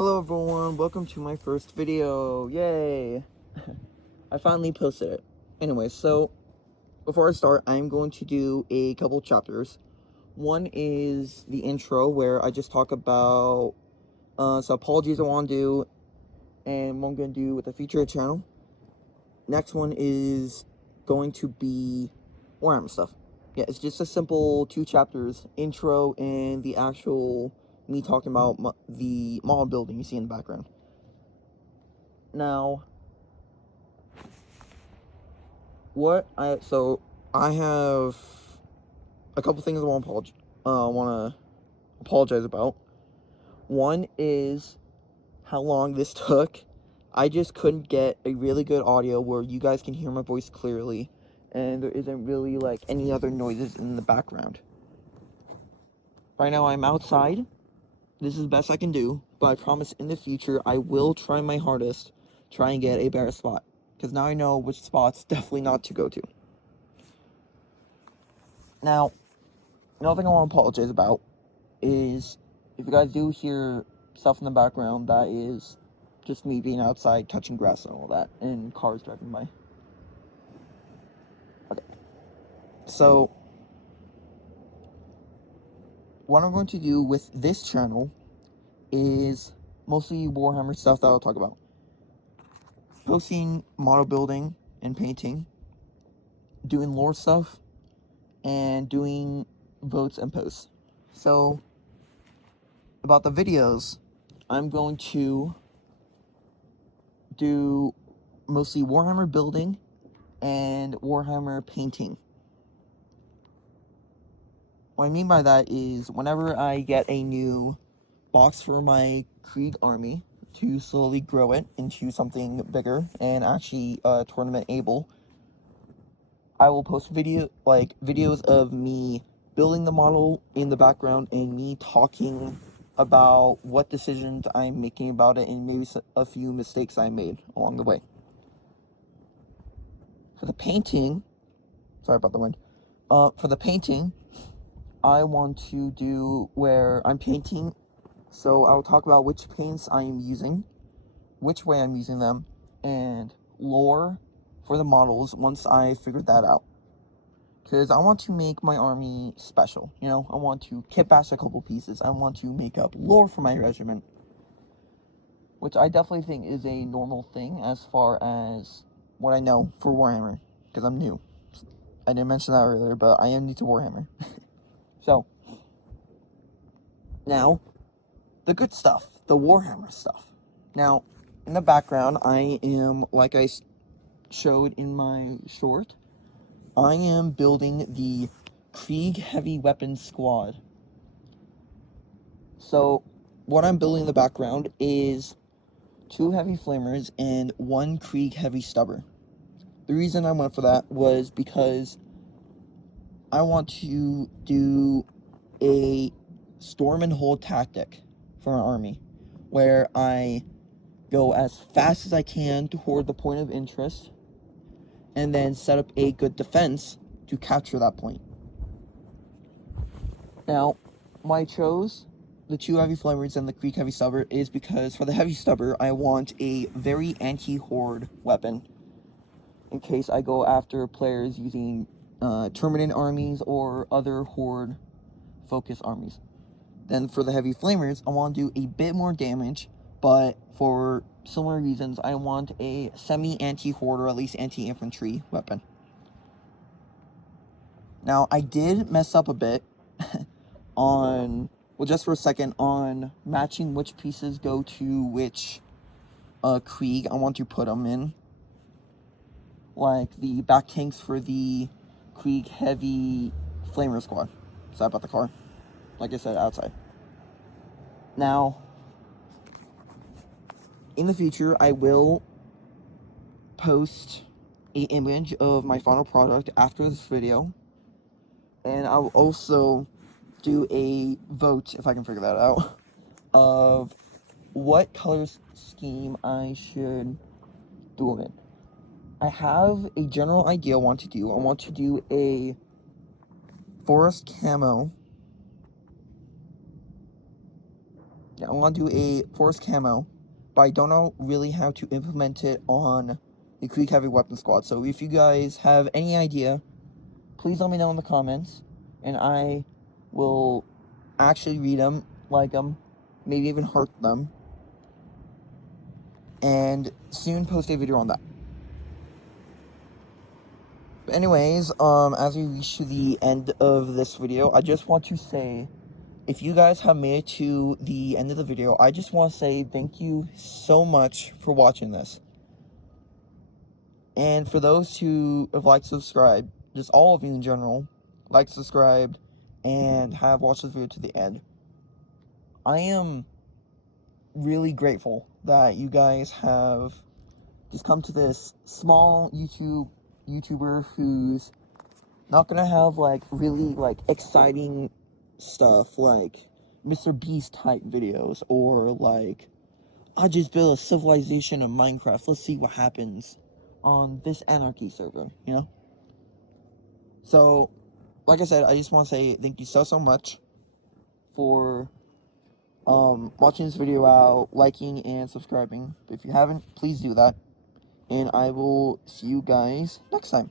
Hello everyone, welcome to my first video. Yay! I finally posted it. Anyway, so before I start, I'm going to do a couple chapters. One is the intro where I just talk about some apologies I want to do and what I'm going to do with the future channel. Next one is going to be Warhammer stuff. Yeah, it's just a simple 2 chapters, intro and the actual me talking about the model building you see in the background. Now, I have a couple things I want to apologize about. One is how long this took. I just couldn't get a really good audio where you guys can hear my voice clearly and there isn't really like any other noises in the background. Right now I'm outside. This is the best I can do, but I promise in the future I will try my hardest, try and get a better spot, because now I know which spots definitely not to go to. Now, another thing I want to apologize about is if you guys do hear stuff in the background, that is just me being outside touching grass and all that, and cars driving by. Okay, so what I'm going to do with this channel is mostly Warhammer stuff that I'll talk about. Posting model building and painting, doing lore stuff, and doing votes and posts. So, about the videos, I'm going to do mostly Warhammer building and Warhammer painting. What I mean by that is whenever I get a new box for my Krieg army to slowly grow it into something bigger and actually tournament able, I will post videos of me building the model in the background and me talking about what decisions I'm making about it and maybe a few mistakes I made along the way. For the painting, sorry about the wind. For the painting, I want to do where I'm painting, so I'll talk about which paints I am using, which way I'm using them, and lore for the models once I figured that out. Because I want to make my army special, you know? I want to kit bash a couple pieces. I want to make up lore for my regiment, which I definitely think is a normal thing as far as what I know for Warhammer, because I'm new. I didn't mention that earlier, but I am new to Warhammer. So, now, the good stuff, the Warhammer stuff. Now, in the background, I am, like I showed in my short, I am building the Krieg Heavy Weapons Squad. So, what I'm building in the background is 2 Heavy Flamers and 1 Krieg Heavy Stubber. The reason I went for that was because I want to do a storm and hold tactic for my army, where I go as fast as I can toward the point of interest, and then set up a good defense to capture that point. Now, why I chose the 2 Heavy Flamers and the Krieg Heavy Stubber is because for the Heavy Stubber, I want a very anti-horde weapon in case I go after players using Terminate armies or other horde focus armies. Then for the Heavy Flamers, I want to do a bit more damage, but for similar reasons, I want a semi-anti-horde or at least anti-infantry weapon. Now, I did mess up a bit on, well, just for a second, on matching which pieces go to which Krieg I want to put them in. Like the back tanks for the Krieg Heavy Flamer Squad. Sorry about the car. Like I said, outside. Now, in the future, I will post an image of my final product after this video. And I will also do a vote, if I can figure that out, of what color scheme I should do them in. I have a general idea I want to do. I want to do a forest camo, Yeah, I want to do a forest camo, but I don't know really how to implement it on the Creek Heavy Weapon Squad. So if you guys have any idea, please let me know in the comments, and I will actually read them, like them, maybe even heart them, and soon post a video on that. But anyways, as we reach to the end of this video, I just want to say, if you guys have made it to the end of the video, I just want to say thank you so much for watching this. And for those who have liked, subscribed, just all of you in general, liked, subscribed, and have watched this video to the end, I am really grateful that you guys have just come to this small YouTuber who's not gonna have like really like exciting stuff like Mr. Beast type videos, or like, I just built a civilization in Minecraft, let's see what happens on this anarchy server, you know? So, like I said, I just want to say thank you so much for watching this video out, liking and subscribing. If you haven't, please do that, and I will see you guys next time.